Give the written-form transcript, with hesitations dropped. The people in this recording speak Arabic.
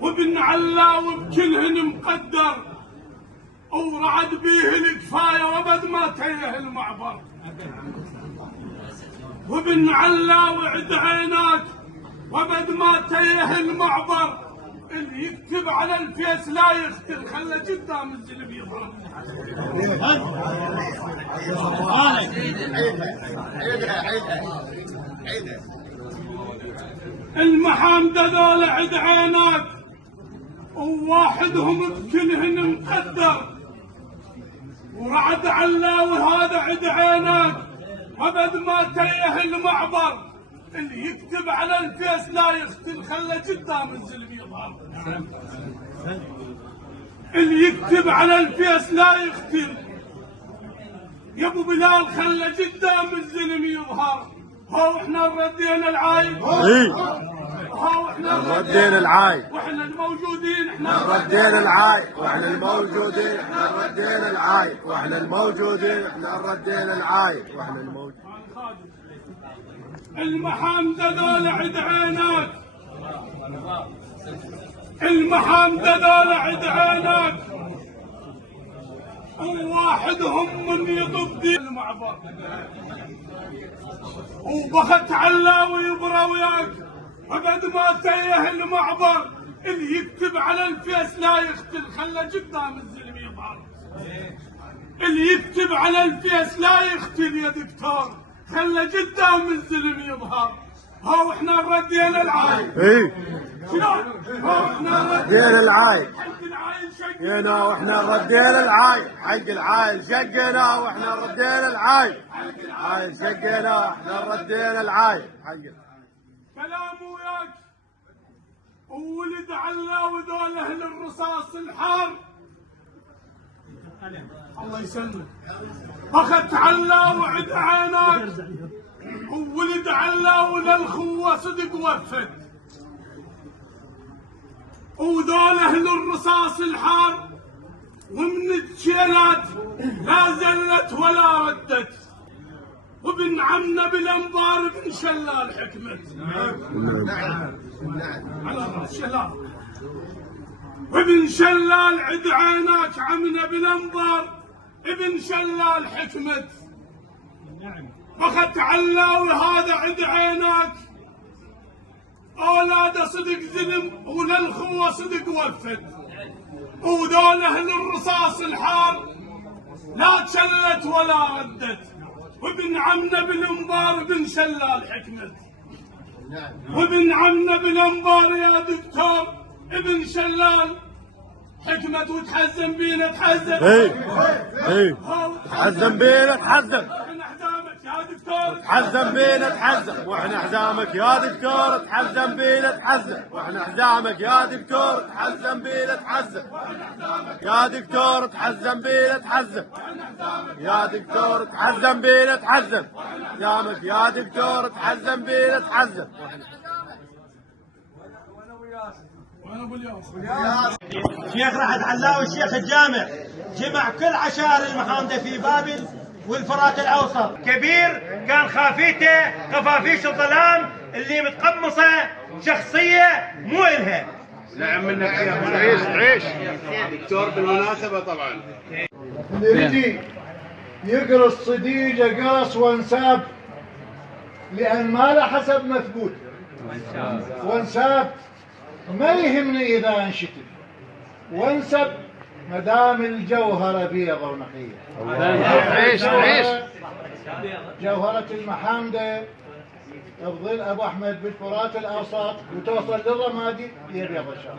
وابن علاوي بكلهن مقدر، ورعد بيه الكفايه وبد ما تيه المعبر. وابن علاوي عد عيناك وبد ما تيه المعبر، اللي يكتب على الفيس لا يختل، خلى قدام الزلم يظهر. المحامدة ذولا عد عيناك، وواحدهم بكلهن مقدر، ورعد علاوي هذا عد عيناك وبد ما تيه المعبر، اللي يكتب على الفيس لا يختل، خلى قدام الزلم يظهر. اللي يكتب على الفيس لا يختل، يا ابو بلال خلى قدام الزلم يظهر. هو احنا ردينا العايب، هو احنا ردينا العايب، واحنا الموجودين، احنا ردينا العايب، واحنا الموجودين، احنا ردينا العايب، واحنا الموجودين، احنا ردينا العايب، واحنا الموجودين. المحامدة ذولا عد عيناك، المحامدة ذولا عد عيناك، وواحدهم من يضب المعبر، وبخت علاوي وياك وبد ما تيه المعبر، اللي يكتب على الفيس لا يختل، خلى قدام الزلم يظهر. اللي يكتب على الفيس لا يختل يا دكتور، خلى قدام الزلم يظهر. هو احنا ردينا العايب، شلون؟ هو احنا ردينا العايب، حق العايب شقنا، واحنا ردينا العايب، حق العايب شقنا، واحنا ردينا العايب، عايب شقنا، احنا ردينا العايب، حق كلام وياك. وولد علاوي ذول اهل الرصاص الحار، الله يسلمك. اخذت علاوي عد عيناك، وولد علاوي للخوه صدق وفد، وذول اهل الرصاص الحار، ومن التشيلات لا زلت ولا ردت، وابن عمنا بالانبار بن شلال حكمت. على راس شلال. وابن شلال عد عيناك عمنا بالانبار ابن شلال حكمت. اخذت علاوي هذا عد عيناك، اولاده صدق زلم وللخوه صدق وفت، وذول اهل الرصاص الحار لا تشلت ولا ردت، وابن عمنا بالانبار بن شلال حكمت. وابن عمنا بالانبار يا دكتور ابن شلال حكمت، وتحزن بينا تحزن، تحزن بينا تحزن، احنا حزامك يا دكتور، تحزن بينا تحزن، واحنا حزامك يا دكتور، تحزن بينا تحزن، واحنا حزامك يا دكتور، تحزن بينا تحزن، يا دكتور تحزن بينا تحزن، يا دكتور تحزن بينا تحزن، حزامك يا دكتور تحزن بينا تحزن. شيخ رعد علاوي الشيخ الجامع جمع كل عشائر المحامدة في بابل والفرات الأوسط. كبير كان خافيته خفافيش الظلام اللي متقمصة شخصية مو إلها. نعم منك يا تعيش دكتور بالمناسبة طبعا. اللي يجي يقرص صديقه قرص وانساب، لأن ما له حسب مثبوت، وانساب ما يهمني إذا انشتم، وانسب ما دام الجوهرة بيضة ونقية. عيش جوهرة المحامدة بظل أبو أحمد بالفرات الأوسط وتوصل للرمادي هي بيضة شام.